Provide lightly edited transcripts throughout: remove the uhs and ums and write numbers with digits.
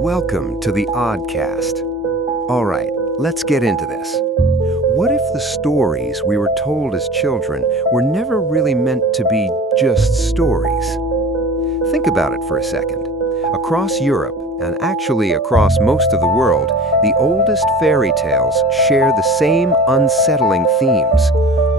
Welcome to the Oddcast. All right, let's get into this. What if the stories we were told as children were never really meant to be just stories? Think about it for a second. Across Europe, and actually across most of the world, the oldest fairy tales share the same unsettling themes.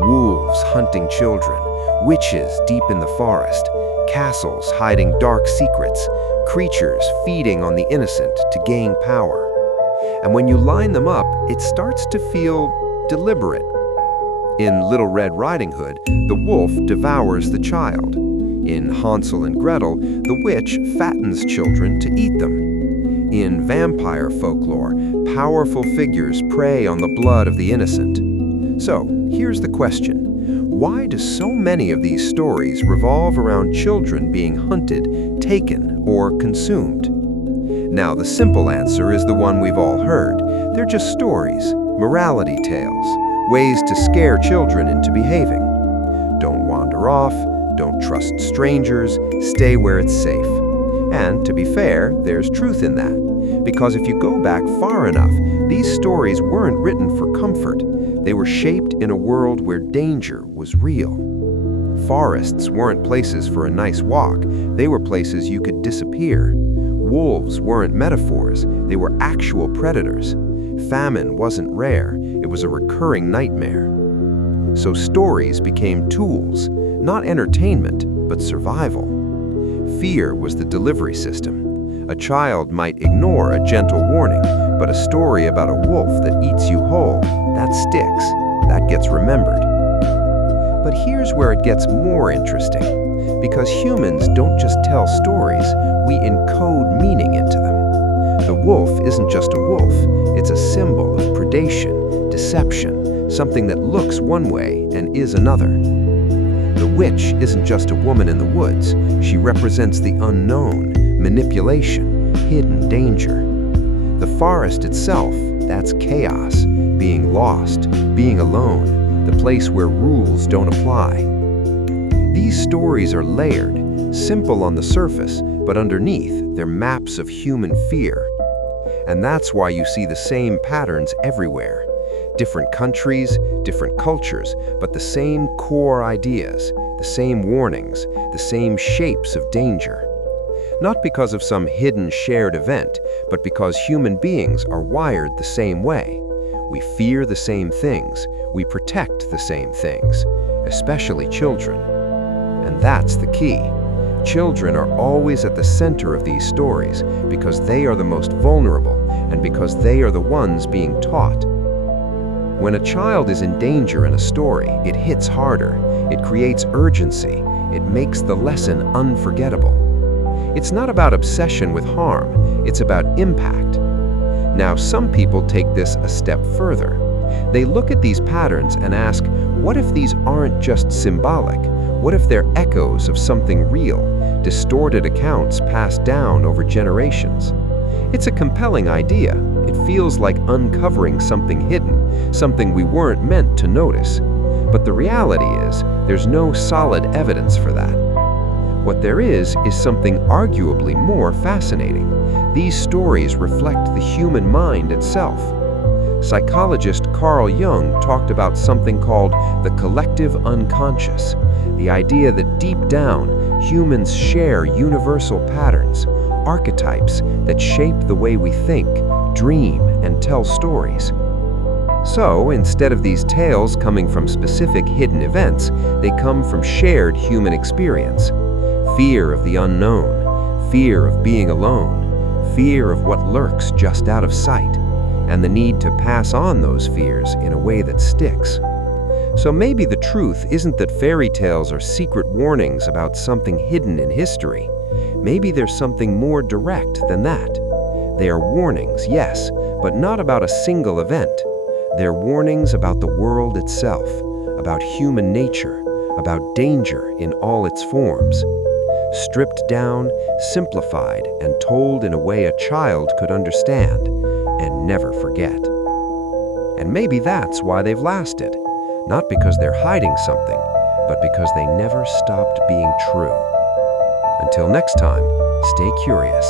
Wolves hunting children, witches deep in the forest, castles hiding dark secrets, creatures feeding on the innocent to gain power. And when you line them up, it starts to feel deliberate. In Little Red Riding Hood, the wolf devours the child. In Hansel and Gretel, the witch fattens children to eat them. In vampire folklore, powerful figures prey on the blood of the innocent. So, here's the question. Why do so many of these stories revolve around children being hunted, taken, or consumed? Now, the simple answer is the one we've all heard. They're just stories, morality tales, ways to scare children into behaving. Don't wander off, don't trust strangers, stay where it's safe. And to be fair, there's truth in that. Because if you go back far enough, these stories weren't written for comfort. They were shaped in a world where danger was real. Forests weren't places for a nice walk. They were places you could disappear. Wolves weren't metaphors. They were actual predators. Famine wasn't rare. It was a recurring nightmare. So stories became tools, not entertainment, but survival. Fear was the delivery system. A child might ignore a gentle warning, but a story about a wolf that eats you whole, that sticks, that gets remembered. But here's where it gets more interesting. Because humans don't just tell stories, we encode meaning into them. The wolf isn't just a wolf, it's a symbol of predation, deception, something that looks one way and is another. The witch isn't just a woman in the woods, she represents the unknown, manipulation, hidden danger. The forest itself, that's chaos, being lost, being alone, the place where rules don't apply. These stories are layered, simple on the surface, but underneath, they're maps of human fear. And that's why you see the same patterns everywhere. Different countries, different cultures, but the same core ideas, the same warnings, the same shapes of danger. Not because of some hidden shared event, but because human beings are wired the same way. We fear the same things, we protect the same things, especially children. And that's the key. Children are always at the center of these stories because they are the most vulnerable and because they are the ones being taught. When a child is in danger in a story, it hits harder, it creates urgency, it makes the lesson unforgettable. It's not about obsession with harm, it's about impact. Now, some people take this a step further. They look at these patterns and ask, what if these aren't just symbolic? What if they're echoes of something real, distorted accounts passed down over generations? It's a compelling idea. It feels like uncovering something hidden, something we weren't meant to notice. But the reality is, there's no solid evidence for that. What there is something arguably more fascinating. These stories reflect the human mind itself. Psychologist Carl Jung talked about something called the collective unconscious, the idea that deep down, humans share universal patterns, archetypes that shape the way we think, dream, and tell stories. So, instead of these tales coming from specific hidden events, they come from shared human experience. Fear of the unknown, fear of being alone, fear of what lurks just out of sight, and the need to pass on those fears in a way that sticks. So maybe the truth isn't that fairy tales are secret warnings about something hidden in history. Maybe there's something more direct than that. They are warnings, yes, but not about a single event. They're warnings about the world itself, about human nature, about danger in all its forms. Stripped down, simplified, and told in a way a child could understand and never forget. And maybe that's why they've lasted, not because they're hiding something, but because they never stopped being true. Until next time, stay curious.